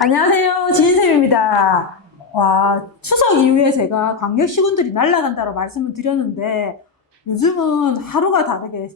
안녕하세요. 지인쌤입니다. 와, 추석 이후에 제가 관객 시군들이 날아간다고 말씀을 드렸는데 요즘은 하루가 다르게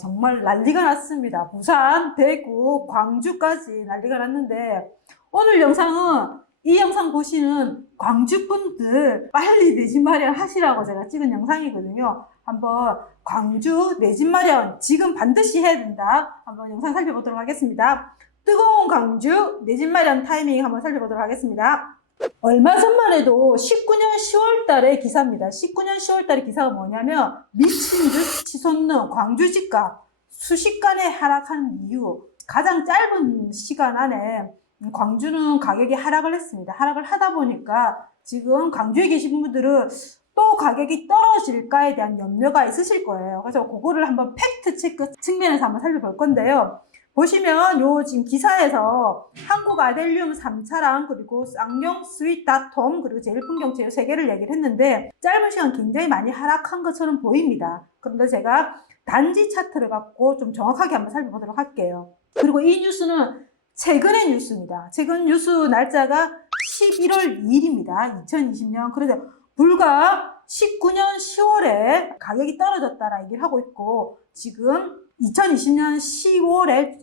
정말 난리가 났습니다. 부산, 대구, 광주까지 난리가 났는데 오늘 영상은 이 영상 보시는 광주분들 빨리 내 집 마련 하시라고 제가 찍은 영상이거든요. 한번 광주 내 집 마련 지금 반드시 해야 된다. 한번 영상 살펴보도록 하겠습니다. 뜨거운 광주 내 집 마련 타이밍 한번 살펴보도록 하겠습니다. 얼마 전만 해도 19년 10월 달의 기사입니다. 19년 10월 달의 기사가 뭐냐면 미친 듯 치솟는 광주 집값 수시간에 하락한 이유, 가장 짧은 시간 안에 광주는 가격이 하락을 했습니다. 하락을 하다 보니까 지금 광주에 계신 분들은 또 가격이 떨어질까에 대한 염려가 있으실 거예요. 그래서 그거를 한번 팩트 체크 측면에서 한번 살펴볼 건데요. 보시면 요 지금 기사에서 한국 아델륨 3차랑 그리고 쌍용 스윗닷홈 그리고 제일풍경채 요 세 개를 얘기를 했는데 짧은 시간 굉장히 많이 하락한 것처럼 보입니다. 그런데 제가 단지 차트를 갖고 좀 정확하게 한번 살펴보도록 할게요. 그리고 이 뉴스는 최근의 뉴스입니다. 최근 뉴스 날짜가 11월 2일입니다. 2020년. 그래서 불과 19년 10월에 가격이 떨어졌다라 얘기를 하고 있고 지금 2020년 10월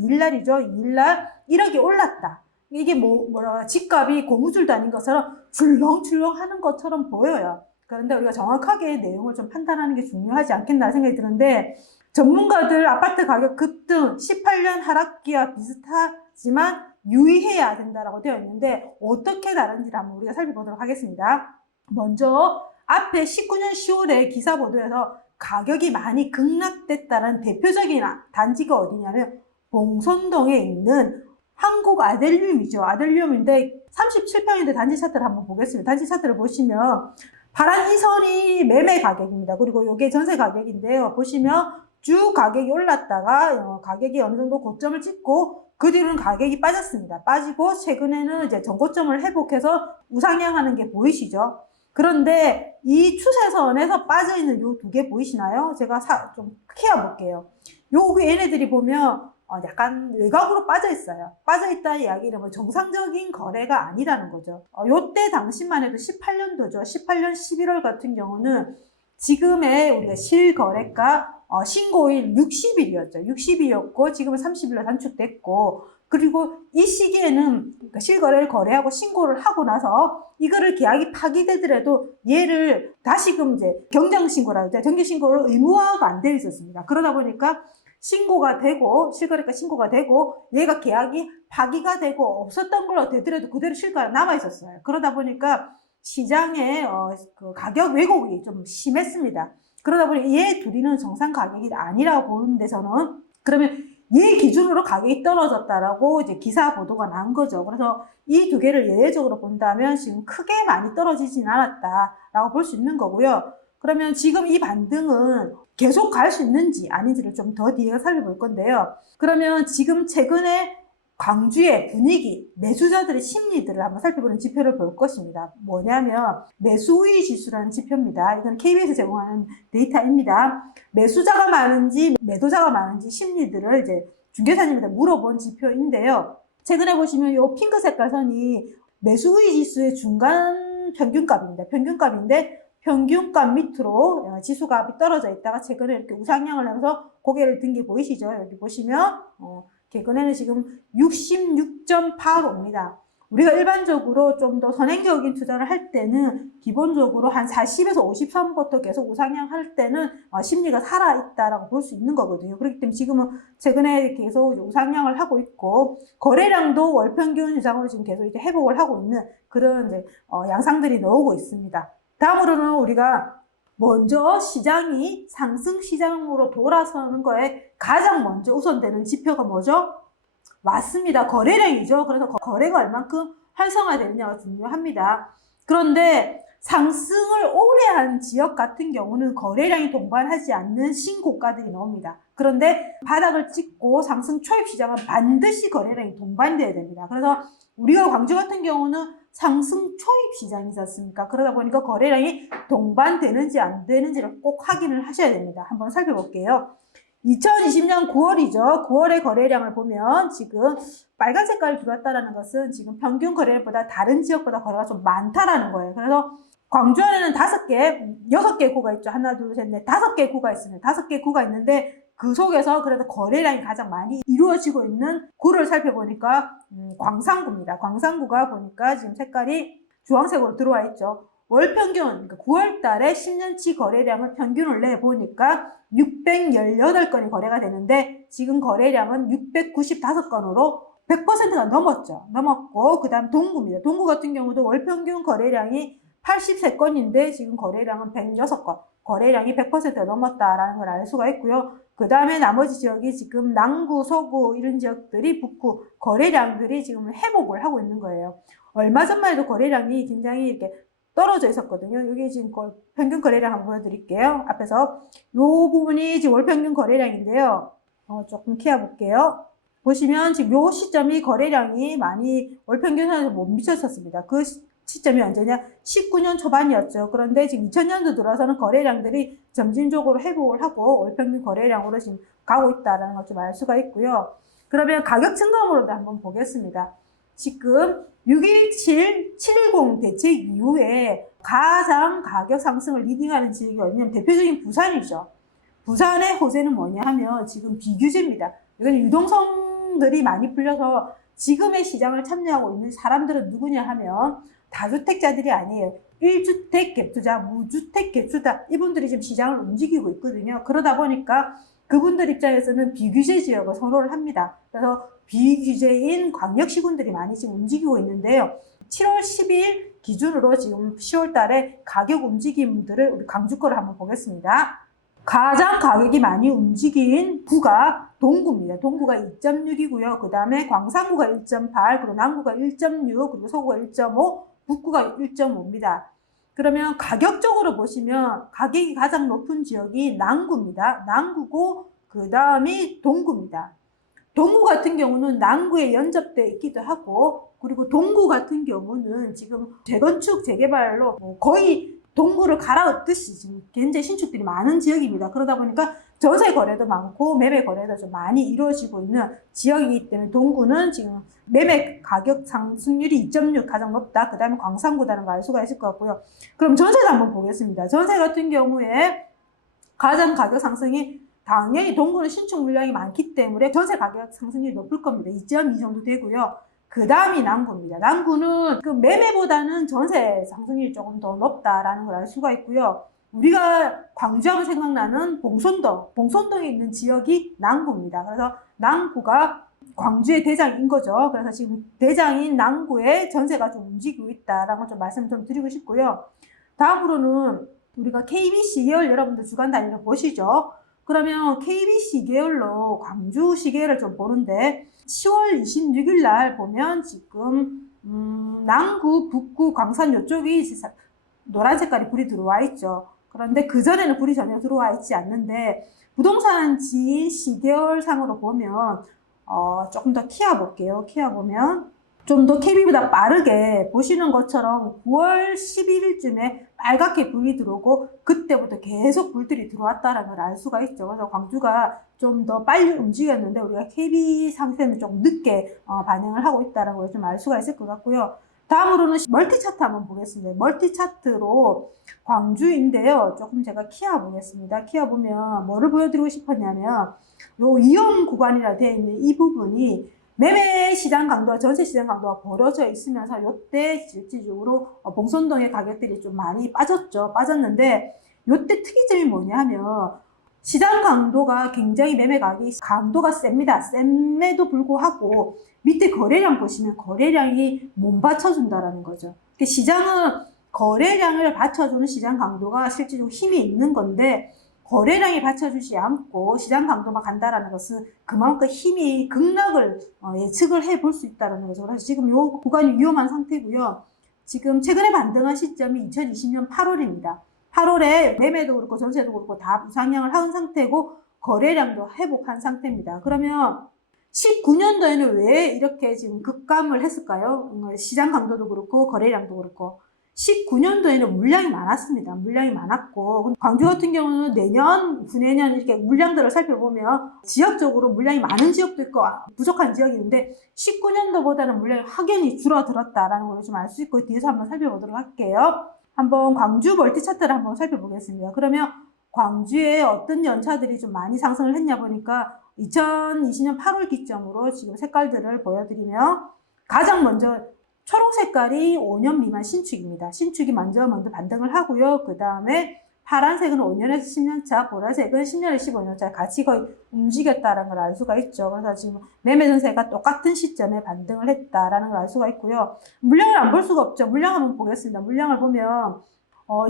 2일 날이죠. 2일 날 1억이 올랐다. 이게 집값이 고무줄도 아닌 것처럼 출렁출렁 하는 것처럼 보여요. 그런데 우리가 정확하게 내용을 좀 판단하는 게 중요하지 않겠나 생각이 드는데 전문가들 아파트 가격 급등 18년 하락기와 비슷하지만 유의해야 된다라고 되어 있는데 어떻게 다른지를 한번 우리가 살펴보도록 하겠습니다. 먼저 앞에 19년 10월에 기사 보도에서 가격이 많이 급락됐다는 대표적인 단지가 어디냐면 봉선동에 있는 한국 아델륨이죠. 아델륨인데 37평인데 단지 차트를 한번 보겠습니다. 단지 차트를 보시면 파란 이 선이 매매 가격입니다. 그리고 이게 전세 가격인데요. 보시면 쭉 가격이 올랐다가 가격이 어느 정도 고점을 찍고 그 뒤로는 가격이 빠졌습니다. 빠지고 최근에는 이제 전고점을 회복해서 우상향하는 게 보이시죠? 그런데 이 추세선에서 빠져있는 요 두 개 보이시나요? 제가 좀 키워볼게요. 얘네들이 보면 약간 외곽으로 빠져있어요. 빠져있다는 이야기는 뭐 정상적인 거래가 아니라는 거죠. 요때 당시만 해도 18년도죠. 18년 11월 같은 경우는 지금의 우리가 실거래가 신고일 60일이었죠. 60일이었고 지금은 30일로 단축됐고 그리고 이 시기에는 실거래를 거래하고 신고를 하고 나서 이거를 계약이 파기되더라도 얘를 다시금 이제 경정신고라고 하죠. 정기신고를 의무화가 안 되어 있었습니다. 그러다 보니까 신고가 되고 실거래가 신고가 되고 얘가 계약이 파기가 되고 없었던 걸로 되더라도 그대로 실거래가 남아 있었어요. 그러다 보니까 시장에 그 가격 왜곡이 좀 심했습니다. 그러다 보니 얘 둘이는 정상 가격이 아니라고 보는데 저는 그러면 얘 기준으로 가격이 떨어졌다라고 이제 기사 보도가 난 거죠. 그래서 이 두 개를 예외적으로 본다면 지금 크게 많이 떨어지진 않았다라고 볼 수 있는 거고요. 그러면 지금 이 반등은 계속 갈 수 있는지 아닌지를 좀 더 뒤에 살펴볼 건데요. 그러면 지금 최근에 광주의 분위기, 매수자들의 심리들을 한번 살펴보는 지표를 볼 것입니다. 뭐냐면 매수우위 지수라는 지표입니다. 이건 KB에서 제공하는 데이터입니다. 매수자가 많은지 매도자가 많은지 심리들을 이제 중개사님한테 물어본 지표인데요. 최근에 보시면 이 핑크 색깔 선이 매수우위 지수의 중간 평균값입니다. 평균값인데 평균값 밑으로 지수값이 떨어져 있다가 최근에 이렇게 우상향을 하면서 고개를 든 게 보이시죠? 여기 보시면 최근에는 지금 66.85입니다. 우리가 일반적으로 좀 더 선행적인 투자를 할 때는 기본적으로 한 40에서 53부터 계속 우상향할 때는 심리가 살아있다라고 볼 수 있는 거거든요. 그렇기 때문에 지금은 최근에 계속 우상향을 하고 있고 거래량도 월평균 이상으로 지금 계속 이제 회복을 하고 있는 그런 이제 양상들이 나오고 있습니다. 다음으로는 우리가 먼저 시장이 상승 시장으로 돌아서는 거에 가장 먼저 우선되는 지표가 뭐죠? 맞습니다. 거래량이죠. 그래서 거래가 얼만큼 활성화되느냐가 중요합니다. 그런데 상승을 오래 한 지역 같은 경우는 거래량이 동반하지 않는 신고가들이 나옵니다. 그런데 바닥을 찍고 상승 초입 시장은 반드시 거래량이 동반돼야 됩니다. 그래서 우리가 광주 같은 경우는 상승 초입 시장이지 않습니까? 그러다 보니까 거래량이 동반되는지 안 되는지를 꼭 확인을 하셔야 됩니다. 한번 살펴볼게요. 2020년 9월이죠. 9월의 거래량을 보면 지금 빨간 색깔이 들어왔다는 것은 지금 평균 거래량보다 다른 지역보다 거래가 좀 많다라는 거예요. 그래서 광주 안에는 6개 구가 있죠. 하나, 둘, 셋, 넷, 5개 구가 있습니다. 5개 구가 있는데 그 속에서 그래도 거래량이 가장 많이 이루어지고 있는 구를 살펴보니까 광산구입니다. 광산구가 보니까 지금 색깔이 주황색으로 들어와 있죠. 월 평균, 그러니까 9월 달에 10년치 거래량을 평균을 내보니까 618건이 거래가 되는데 지금 거래량은 695건으로 100%가 넘었죠. 넘었고 그 다음 동구입니다. 동구 같은 경우도 월 평균 거래량이 83건인데 지금 거래량은 106건. 거래량이 100%가 넘었다라는 걸 알 수가 있고요. 그 다음에 나머지 지역이 지금 남구, 서구 이런 지역들이 북구 거래량들이 지금 회복을 하고 있는 거예요. 얼마 전만 해도 거래량이 굉장히 이렇게 떨어져 있었거든요. 여기 지금 평균 거래량 한번 보여드릴게요. 앞에서 이 부분이 지금 월 평균 거래량인데요. 조금 키워볼게요. 보시면 지금 요 시점이 거래량이 많이 월 평균에 못 미쳤었습니다. 그 시점이 언제냐? 19년 초반이었죠. 그런데 지금 2000년도 들어서는 거래량들이 점진적으로 회복을 하고 월 평균 거래량으로 지금 가고 있다는 걸 좀 알 수가 있고요. 그러면 가격 증감으로도 한번 보겠습니다. 지금 6.17, 7.10 대책 이후에 가장 가격 상승을 리딩하는 지역이 어디냐면 대표적인 부산이죠. 부산의 호재는 뭐냐 하면 지금 비규제입니다. 이건 유동성들이 많이 풀려서 지금의 시장을 참여하고 있는 사람들은 누구냐 하면 다주택자들이 아니에요. 1주택 갭투자, 무주택 갭투자 이분들이 지금 시장을 움직이고 있거든요. 그러다 보니까 그분들 입장에서는 비규제 지역을 선호를 합니다. 그래서 비규제인 광역시군들이 많이 지금 움직이고 있는데요. 7월 10일 기준으로 지금 10월 달에 가격 움직임들을 우리 광주 거를 한번 보겠습니다. 가장 가격이 많이 움직인 구가 동구입니다. 동구가 2.6이고요. 그 다음에 광산구가 1.8, 그리고 남구가 1.6, 그리고 서구가 1.5, 북구가 1.5입니다. 그러면 가격적으로 보시면 가격이 가장 높은 지역이 남구입니다. 남구고 그 다음이 동구입니다. 동구 같은 경우는 남구에 연접되어 있기도 하고 그리고 동구 같은 경우는 지금 재건축, 재개발로 거의 동구를 갈아엎듯이 지금 현재 신축들이 많은 지역입니다. 그러다 보니까 전세 거래도 많고 매매 거래도 좀 많이 이루어지고 있는 지역이기 때문에 동구는 지금 매매 가격 상승률이 2.6 가장 높다. 그 다음에 광산구다는 걸 알 수가 있을 것 같고요. 그럼 전세도 한번 보겠습니다. 전세 같은 경우에 가장 가격 상승이 당연히 동구는 신축 물량이 많기 때문에 전세 가격 상승률이 높을 겁니다. 2.2 정도 되고요. 그 다음이 남구입니다. 남구는 그 매매보다는 전세 상승률이 조금 더 높다라는 걸 알 수가 있고요. 우리가 광주하면 생각나는 봉선동에 있는 지역이 남구입니다. 그래서 남구가 광주의 대장인 거죠. 그래서 지금 대장인 남구의 전세가 좀 움직이고 있다라는 걸 좀 말씀 좀 드리고 싶고요. 다음으로는 우리가 KBC 계열 여러분들 주간 단위로 보시죠. 그러면 KBC 계열로 광주 시계를 좀 보는데 10월 26일 날 보면 지금 남구, 북구, 광산 이쪽이 노란 색깔이 불이 들어와 있죠. 그런데 그전에는 불이 전혀 들어와 있지 않는데 부동산 지인 시계열 상으로 보면 조금 더 키워볼게요. 키워보면 좀 더 KB보다 빠르게 보시는 것처럼 9월 11일쯤에 빨갛게 불이 들어오고 그때부터 계속 불들이 들어왔다는 걸 알 수가 있죠. 그래서 광주가 좀 더 빨리 움직였는데 우리가 KB 상태는 좀 늦게 반영을 하고 있다는 걸 좀 알 수가 있을 것 같고요. 다음으로는 멀티 차트 한번 보겠습니다. 멀티 차트로 광주인데요. 조금 제가 키워보겠습니다. 키워보면 뭐를 보여드리고 싶었냐면 요 이용 구간이라 되어 있는 이 부분이 매매 시장 강도와 전세 시장 강도가 벌어져 있으면서 이때 실질적으로 봉선동의 가격들이 좀 많이 빠졌는데 이때 특이점이 뭐냐 하면 시장 강도가 굉장히 매매 가격이 강도가 셉니다. 셈에도 불구하고 밑에 거래량 보시면 거래량이 못 받쳐준다라는 거죠. 시장은 거래량을 받쳐주는 시장 강도가 실질적으로 힘이 있는 건데 거래량이 받쳐주지 않고 시장 강도만 간다라는 것은 그만큼 힘이 극락을 예측을 해볼 수 있다는 거죠. 그래서 지금 이 구간이 위험한 상태고요. 지금 최근에 반등한 시점이 2020년 8월입니다. 8월에 매매도 그렇고 전세도 그렇고 다 부상향을 한 상태고 거래량도 회복한 상태입니다. 그러면 19년도에는 왜 이렇게 지금 급감을 했을까요? 시장 강도도 그렇고 거래량도 그렇고 19년도에는 물량이 많았습니다. 물량이 많았고, 광주 같은 경우는 내년, 후내년 이렇게 물량들을 살펴보면 지역적으로 물량이 많은 지역도 있고 부족한 지역이 있는데 19년도보다는 물량이 확연히 줄어들었다라는 걸 좀 알 수 있고, 뒤에서 한번 살펴보도록 할게요. 한번 광주 멀티 차트를 한번 살펴보겠습니다. 그러면 광주에 어떤 연차들이 좀 많이 상승을 했냐 보니까 2020년 8월 기점으로 지금 색깔들을 보여드리면 가장 먼저 초록 색깔이 5년 미만 신축입니다. 신축이 먼저 반등을 하고요. 그 다음에 파란색은 5년에서 10년차, 보라색은 10년에서 15년차 같이 거의 움직였다는 걸 알 수가 있죠. 그래서 지금 매매 전세가 똑같은 시점에 반등을 했다라는 걸 알 수가 있고요. 물량을 안 볼 수가 없죠. 물량 한번 보겠습니다. 물량을 보면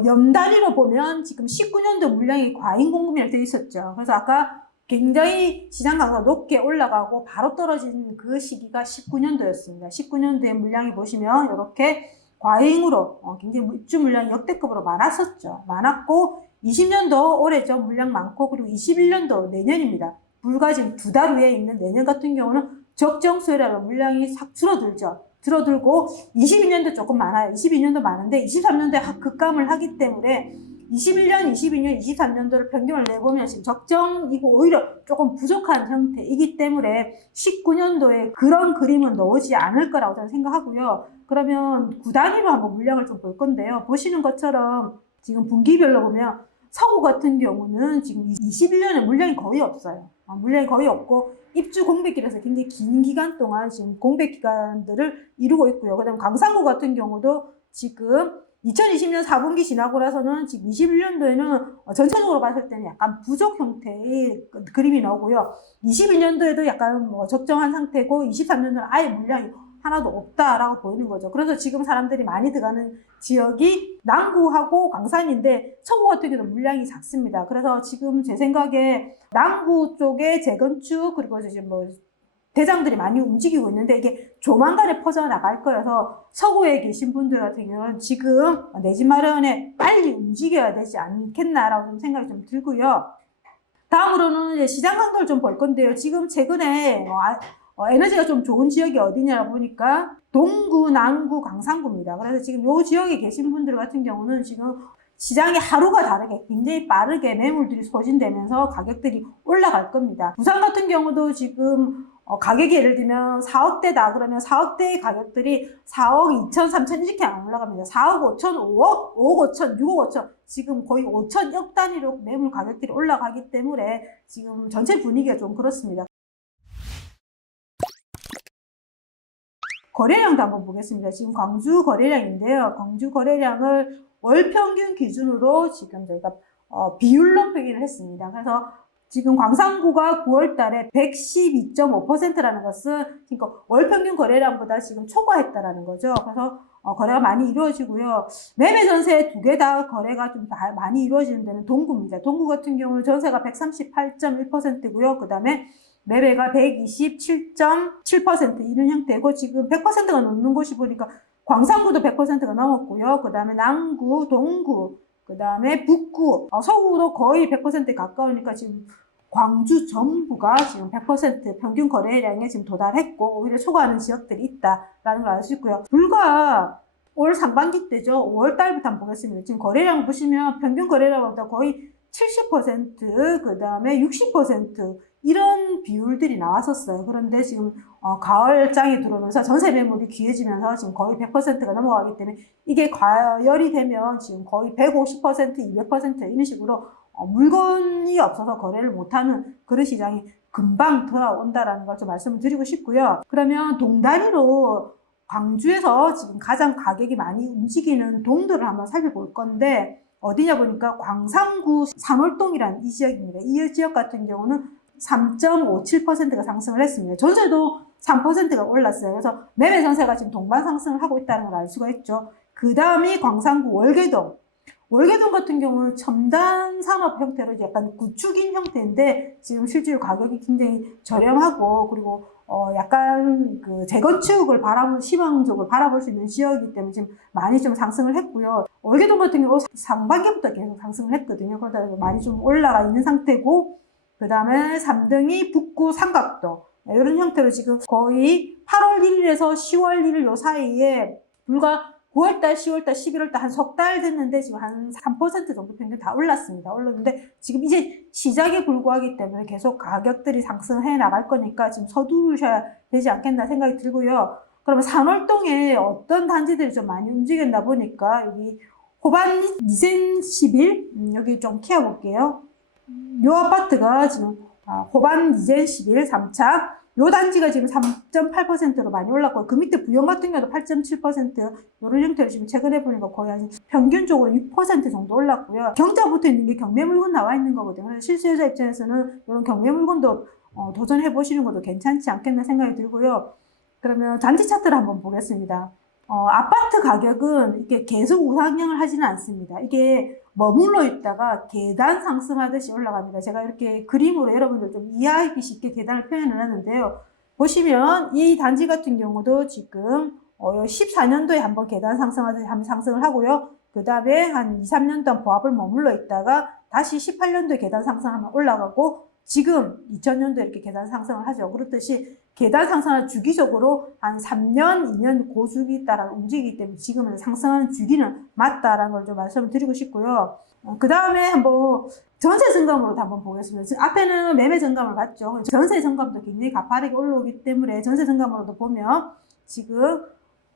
연 단위로 보면 지금 19년도 물량이 과잉 공급이라고 되어 있었죠. 그래서 아까 굉장히 시장 강도가 높게 올라가고 바로 떨어진 그 시기가 19년도였습니다. 19년도에 물량이 보시면 이렇게 과잉으로 굉장히 입주 물량이 역대급으로 많았었죠. 많았고 20년도 올해죠. 물량 많고 그리고 21년도 내년입니다. 불과 지금 2달 후에 있는 내년 같은 경우는 적정수요라면 물량이 싹 줄어들죠. 줄어들고 22년도 조금 많아요. 22년도 많은데 23년도에 급감을 하기 때문에 21년, 22년, 23년도를 평균을 내보면 지금 적정이고 오히려 조금 부족한 형태이기 때문에 19년도에 그런 그림은 나오지 않을 거라고 저는 생각하고요. 그러면 구 단위로 한번 물량을 좀 볼 건데요. 보시는 것처럼 지금 분기별로 보면 서구 같은 경우는 지금 21년에 물량이 거의 없어요. 물량이 거의 없고 입주 공백기라서 굉장히 긴 기간 동안 지금 공백 기간들을 이루고 있고요. 그 다음에 강상구 같은 경우도 지금 2020년 4분기 지나고 나서는 지금 21년도에는 전체적으로 봤을 때는 약간 부족 형태의 그림이 나오고요. 21년도에도 약간 적정한 상태고 23년도는 아예 물량이 하나도 없다라고 보이는 거죠. 그래서 지금 사람들이 많이 들어가는 지역이 남구하고 광산인데 서구 같은 경우는 물량이 작습니다. 그래서 지금 제 생각에 남구 쪽에 재건축 그리고 지금 대장들이 많이 움직이고 있는데 이게 조만간에 퍼져나갈 거여서 서구에 계신 분들 같은 경우는 지금 내 집 마련에 빨리 움직여야 되지 않겠나라고 좀 생각이 좀 들고요. 다음으로는 이제 시장 강도를 좀 볼 건데요. 지금 최근에 에너지가 좀 좋은 지역이 어디냐고 보니까 동구, 남구, 광산구입니다. 그래서 지금 이 지역에 계신 분들 같은 경우는 지금 시장이 하루가 다르게 굉장히 빠르게 매물들이 소진되면서 가격들이 올라갈 겁니다. 부산 같은 경우도 지금 가격이 예를 들면 4억대다 그러면 4억대의 가격들이 4억 2천, 3천 이렇게 안 올라갑니다. 4억 5천, 5억, 5억 5천, 6억 5천 지금 거의 5천억 단위로 매물 가격들이 올라가기 때문에 지금 전체 분위기가 좀 그렇습니다. 거래량도 한번 보겠습니다. 지금 광주 거래량인데요. 광주 거래량을 월 평균 기준으로 지금 저희가 비율로 표기를 했습니다. 그래서 지금 광산구가 9월 달에 112.5%라는 것은 그러니까 월 평균 거래량보다 지금 초과했다라는 거죠. 그래서 거래가 많이 이루어지고요. 매매 전세 두 개 다 거래가 좀 많이 이루어지는 데는 동구입니다. 동구 같은 경우는 전세가 138.1%고요. 그 다음에 매매가 127.7% 이런 형태고 지금 100%가 넘는 곳이 보니까 광산구도 100%가 넘었고요. 그 다음에 남구, 동구, 그 다음에 북구, 서구도 거의 100%에 가까우니까 지금 광주 전부가 지금 100% 평균 거래량에 지금 도달했고 오히려 초과하는 지역들이 있다라는 걸 알 수 있고요. 불과 올 상반기 때죠. 5월 달부터 한번 보겠습니다. 지금 거래량 보시면 평균 거래량보다 거의 70%, 그 다음에 60% 이런 비율들이 나왔었어요. 그런데 지금 가을장이 들어오면서 전세 매물이 귀해지면서 지금 거의 100%가 넘어가기 때문에 이게 과열이 되면 지금 거의 150%, 200% 이런 식으로 물건이 없어서 거래를 못하는 그런 시장이 금방 돌아온다라는 걸 좀 말씀을 드리고 싶고요. 그러면 동 단위로 광주에서 지금 가장 가격이 많이 움직이는 동들을 한번 살펴볼 건데 어디냐 보니까 광산구 산월동이라는 이 지역입니다. 이 지역 같은 경우는 3.57%가 상승을 했습니다. 전세도 3%가 올랐어요. 그래서 매매 전세가 지금 동반 상승을 하고 있다는 걸 알 수가 있죠. 그 다음이 광산구 월계동. 월계동 같은 경우는 첨단 산업 형태로 약간 구축인 형태인데 지금 실질 가격이 굉장히 저렴하고 그리고 약간 그 재건축을 희망적으로 바라볼 수 있는 지역이기 때문에 지금 많이 좀 상승을 했고요. 월계동 같은 경우 상반기부터 계속 상승을 했거든요. 그러다 보니 많이 좀 올라가 있는 상태고 그 다음에 3등이 북구 삼각도 이런 형태로 지금 거의 8월 1일에서 10월 1일 요 사이에 불과 9월달, 10월달, 11월달 한 석 달 됐는데 지금 한 3% 정도 평균 다 올랐습니다. 올랐는데 지금 이제 시작에 불과하기 때문에 계속 가격들이 상승해 나갈 거니까 지금 서두르셔야 되지 않겠나 생각이 들고요. 그러면 산월동에 어떤 단지들이 좀 많이 움직였나 보니까 여기 호반 니젠11 여기 좀 키워볼게요. 요 아파트가 지금 호반 니젠11 3차 요 단지가 지금 3.8%로 많이 올랐고 그 밑에 부영 같은 경우도 8.7% 이런 형태로 지금 최근에 보니까 거의 한 평균적으로 6% 정도 올랐고요. 경자 붙어 있는 게 경매 물건 나와 있는 거거든요. 그래서 실수요자 입장에서는 이런 경매 물건도 도전해 보시는 것도 괜찮지 않겠나 생각이 들고요. 그러면 단지 차트를 한번 보겠습니다. 아파트 가격은 이게 계속 우상향을 하지는 않습니다. 이게 머물러 있다가 계단 상승하듯이 올라갑니다. 제가 이렇게 그림으로 여러분들 좀 이해하기 쉽게 계단을 표현을 하는데요. 보시면 이 단지 같은 경우도 지금 14년도에 한번 계단 상승하듯이 한번 상승을 하고요. 그 다음에 한 2, 3년 동안 보합을 머물러 있다가 다시 18년도에 계단 상승하면 올라가고 지금 2000년도에 이렇게 계단 상승을 하죠. 그렇듯이 계단 상승을 주기적으로 한 3년, 2년 고주기 따라 움직이기 때문에 지금은 상승하는 주기는 맞다라는 걸 좀 말씀을 드리고 싶고요. 그 다음에 한번 전세 증감으로도 한번 보겠습니다. 앞에는 매매 증감을 봤죠. 전세 증감도 굉장히 가파르게 올라오기 때문에 전세 증감으로도 보면 지금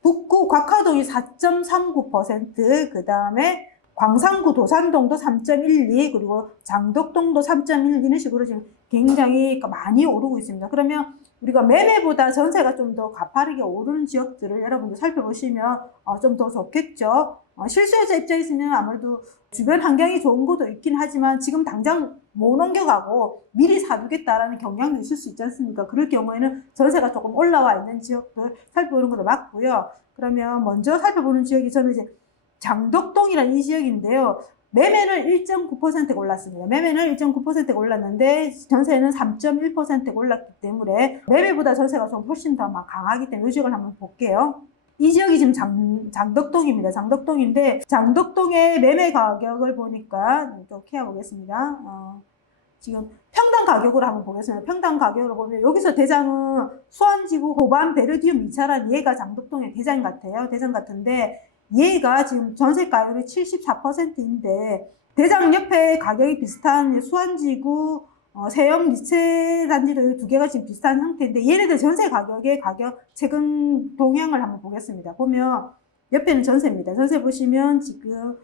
북구 곽화동이 4.39%, 그 다음에 광산구 도산동도 3.12 그리고 장덕동도 3.1 이런 식으로 지금 굉장히 많이 오르고 있습니다. 그러면 우리가 매매보다 전세가 좀 더 가파르게 오르는 지역들을 여러분들 살펴보시면 좀 더 좋겠죠. 실수요자 입장에서는 아무래도 주변 환경이 좋은 곳도 있긴 하지만 지금 당장 못 옮겨가고 미리 사두겠다라는 경향도 있을 수 있지 않습니까? 그럴 경우에는 전세가 조금 올라와 있는 지역들 살펴보는 것도 맞고요. 그러면 먼저 살펴보는 지역이 저는 이제 장덕동이라는 이 지역인데요. 매매는 1.9%가 올랐습니다. 매매는 1.9%가 올랐는데 전세는 3.1%가 올랐기 때문에 매매보다 전세가 좀 훨씬 더 강하기 때문에 이 지역을 한번 볼게요. 이 지역이 지금 장덕동입니다. 장덕동인데 장덕동의 매매 가격을 보니까 좀 키워보겠습니다. 지금 평당 가격으로 한번 보겠습니다. 평당 가격으로 보면 여기서 대장은 수안지구 호반 베르디움 2차란 얘가 장덕동의 대장 같아요. 대장 같은데 얘가 지금 전세가율이 74%인데 대장 옆에 가격이 비슷한 수안지구 세영 리체 단지도 두 개가 지금 비슷한 형태인데 얘네들 전세 가격의 최근 동향을 한번 보겠습니다. 보면 옆에는 전세입니다. 전세 보시면 지금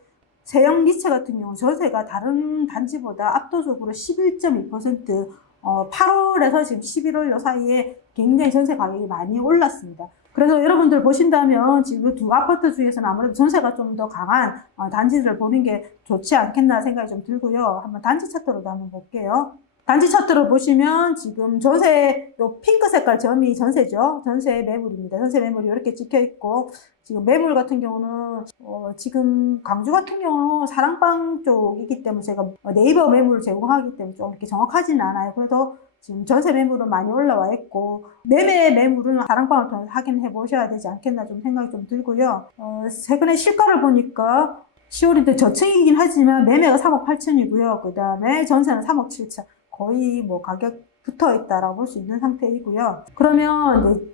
세영 리체 같은 경우 전세가 다른 단지보다 압도적으로 11.2% 8월에서 지금 11월 요 사이에 굉장히 전세 가격이 많이 올랐습니다. 그래서 여러분들 보신다면 지금 두 아파트 중에서는 아무래도 전세가 좀 더 강한 단지들을 보는 게 좋지 않겠나 생각이 좀 들고요. 한번 단지 차트로도 한번 볼게요. 단지 차트로 보시면 지금 전세, 요 핑크 색깔 점이 전세죠. 전세 매물입니다. 전세 매물이 이렇게 찍혀 있고, 지금 매물 같은 경우는, 지금 광주 같은 경우는 사랑방 쪽이기 때문에 제가 네이버 매물을 제공하기 때문에 좀 이렇게 정확하지는 않아요. 그래도 지금 전세 매물은 많이 올라와 있고, 매매 매물은 사랑방을 통해서 확인해 보셔야 되지 않겠나 좀 생각이 좀 들고요. 최근에 실가를 보니까 10월인데 저층이긴 하지만 매매가 3억 8천이고요. 그 다음에 전세는 3억 7천. 거의 가격 붙어 있다라고 볼 수 있는 상태이고요. 그러면 이제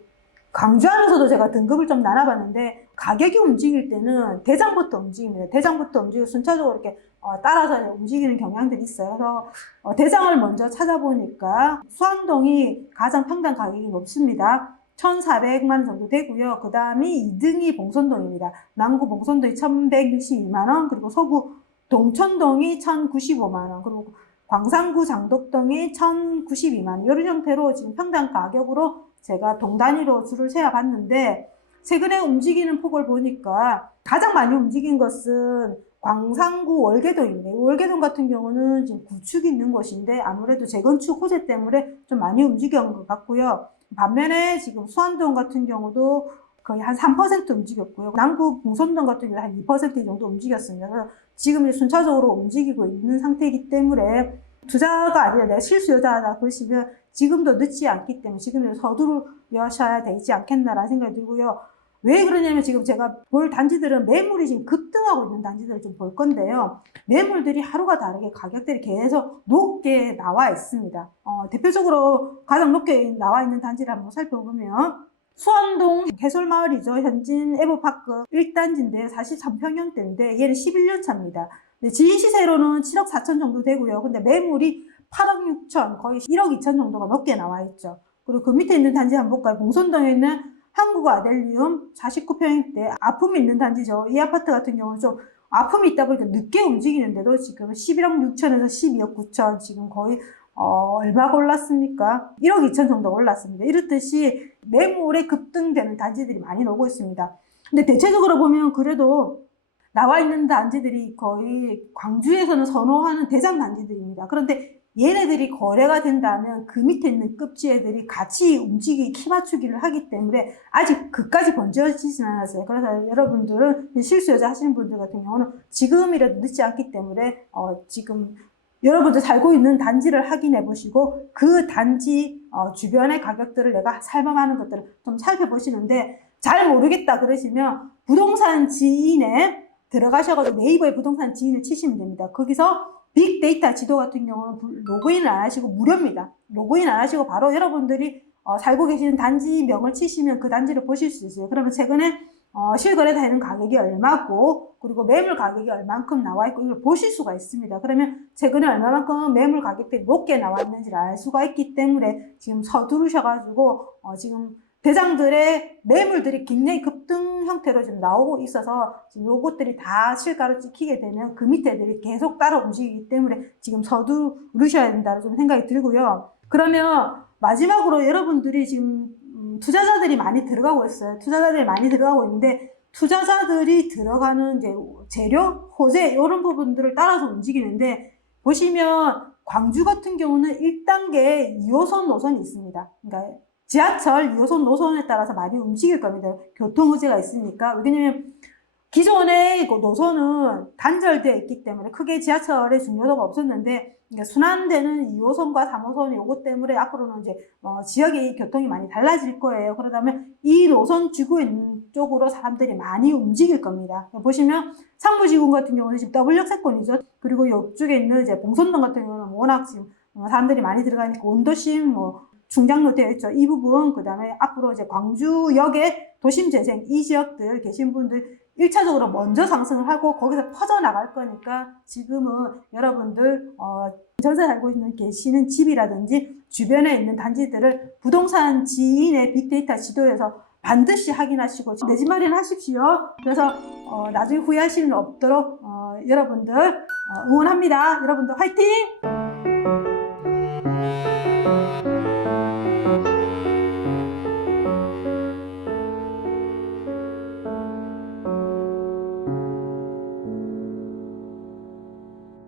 광주 안에서도 제가 등급을 좀 나눠봤는데 가격이 움직일 때는 대장부터 움직입니다. 대장부터 움직이고 순차적으로 이렇게 따라서 움직이는 경향들이 있어요. 그래서 대장을 먼저 찾아보니까 수안동이 가장 평당 가격이 높습니다. 1,400만 원 정도 되고요. 그 다음이 2등이 봉선동입니다. 남구 봉선동이 1,162만 원, 그리고 서구 동천동이 1,095만 원, 그리고 광산구 장덕동이 1,092만 원. 이런 형태로 지금 평당 가격으로 제가 동 단위로 줄을 세어 봤는데 최근에 움직이는 폭을 보니까 가장 많이 움직인 것은 광산구 월계동입니다. 월계동 같은 경우는 지금 구축이 있는 곳인데 아무래도 재건축 호재 때문에 좀 많이 움직인 것 같고요. 반면에 지금 수안동 같은 경우도 거의 한 3% 움직였고요. 남구 봉선동 같은 경우 한 2% 정도 움직였습니다. 그래서 지금 순차적으로 움직이고 있는 상태이기 때문에 투자가 아니라 내가 실수요자다 그러시면 지금도 늦지 않기 때문에 지금 서두르셔야 되지 않겠나라는 생각이 들고요. 왜 그러냐면 지금 제가 볼 단지들은 매물이 지금 급등하고 있는 단지들을 좀 볼 건데요. 매물들이 하루가 다르게 가격들이 계속 높게 나와 있습니다. 대표적으로 가장 높게 나와 있는 단지를 한번 살펴보면 수안동 해솔마을이죠. 현진 에버파크 1단지인데 43평형대인데 얘는 11년 차입니다. 지인 시세로는 7억 4천 정도 되고요. 근데 매물이 8억 6천, 거의 1억 2천 정도가 넘게 나와 있죠. 그리고 그 밑에 있는 단지 한번 볼까요? 봉선동에 있는 한국 아델리움 49평대 아픔이 있는 단지죠. 이 아파트 같은 경우는 좀 아픔이 있다 보니까 늦게 움직이는데도 지금 11억 6천에서 12억 9천 지금 거의 얼마가 올랐습니까? 1억 2천 정도 올랐습니다. 이렇듯이 매물에 급등되는 단지들이 많이 나오고 있습니다. 근데 대체적으로 보면 그래도 나와 있는 단지들이 거의 광주에서는 선호하는 대장 단지들입니다. 그런데 얘네들이 거래가 된다면 그 밑에 있는 급지애들이 같이 움직이기, 키 맞추기를 하기 때문에 아직 그까지 번져지지는 않았어요. 그래서 여러분들은 실수요자 하시는 분들 같은 경우는 지금이라도 늦지 않기 때문에 지금 여러분들 살고 있는 단지를 확인해 보시고 그 단지 주변의 가격들을 내가 살만하는 것들을 좀 살펴보시는데 잘 모르겠다 그러시면 부동산 지인에 들어가셔가지고 네이버에 부동산 지인을 치시면 됩니다. 거기서 빅데이터 지도 같은 경우는 로그인을 안 하시고 무료입니다. 로그인 안 하시고 바로 여러분들이 살고 계시는 단지명을 치시면 그 단지를 보실 수 있어요. 그러면 최근에 실거래되는 가격이 얼마고 그리고 매물 가격이 얼만큼 나와 있고 이걸 보실 수가 있습니다. 그러면 최근에 얼마만큼 매물 가격들이 높게 나왔는지를 알 수가 있기 때문에 지금 서두르셔가지고 지금 대장들의 매물들이 굉장히 급등 형태로 지금 나오고 있어서 지금 요것들이 다 실가로 찍히게 되면 그 밑에들이 계속 따라 움직이기 때문에 지금 서두르셔야 된다는 좀 생각이 들고요. 그러면 마지막으로 여러분들이 지금 투자자들이 많이 들어가고 있어요. 투자자들이 많이 들어가고 있는데 투자자들이 들어가는 이제 재료, 호재 이런 부분들을 따라서 움직이는데 보시면 광주 같은 경우는 1단계 2호선 노선이 있습니다. 그러니까 지하철 2호선 노선에 따라서 많이 움직일 겁니다. 교통호재가 있으니까. 왜냐면 기존의 그 노선은 단절되어 있기 때문에 크게 지하철의 중요도가 없었는데 순환되는 2호선과 3호선 요것 때문에 앞으로는 이제 지역의 교통이 많이 달라질 거예요. 그러다면 이 노선 지구 있는 쪽으로 사람들이 많이 움직일 겁니다. 보시면 상부지구 같은 경우는 지금 더블 역세권이죠. 그리고 이쪽에 있는 이제 봉선동 같은 경우는 워낙 지금 사람들이 많이 들어가니까 원도심 중장로 되어 있죠. 이 부분, 그 다음에 앞으로 이제 광주역의 도심재생, 이 지역들 계신 분들 1차적으로 먼저 상승을 하고 거기서 퍼져나갈 거니까 지금은 여러분들, 전세 살고 계시는 집이라든지 주변에 있는 단지들을 부동산 지인의 빅데이터 지도에서 반드시 확인하시고 내 집 마련하십시오. 그래서 나중에 후회하시는 일 없도록 여러분들 응원합니다. 여러분들 화이팅!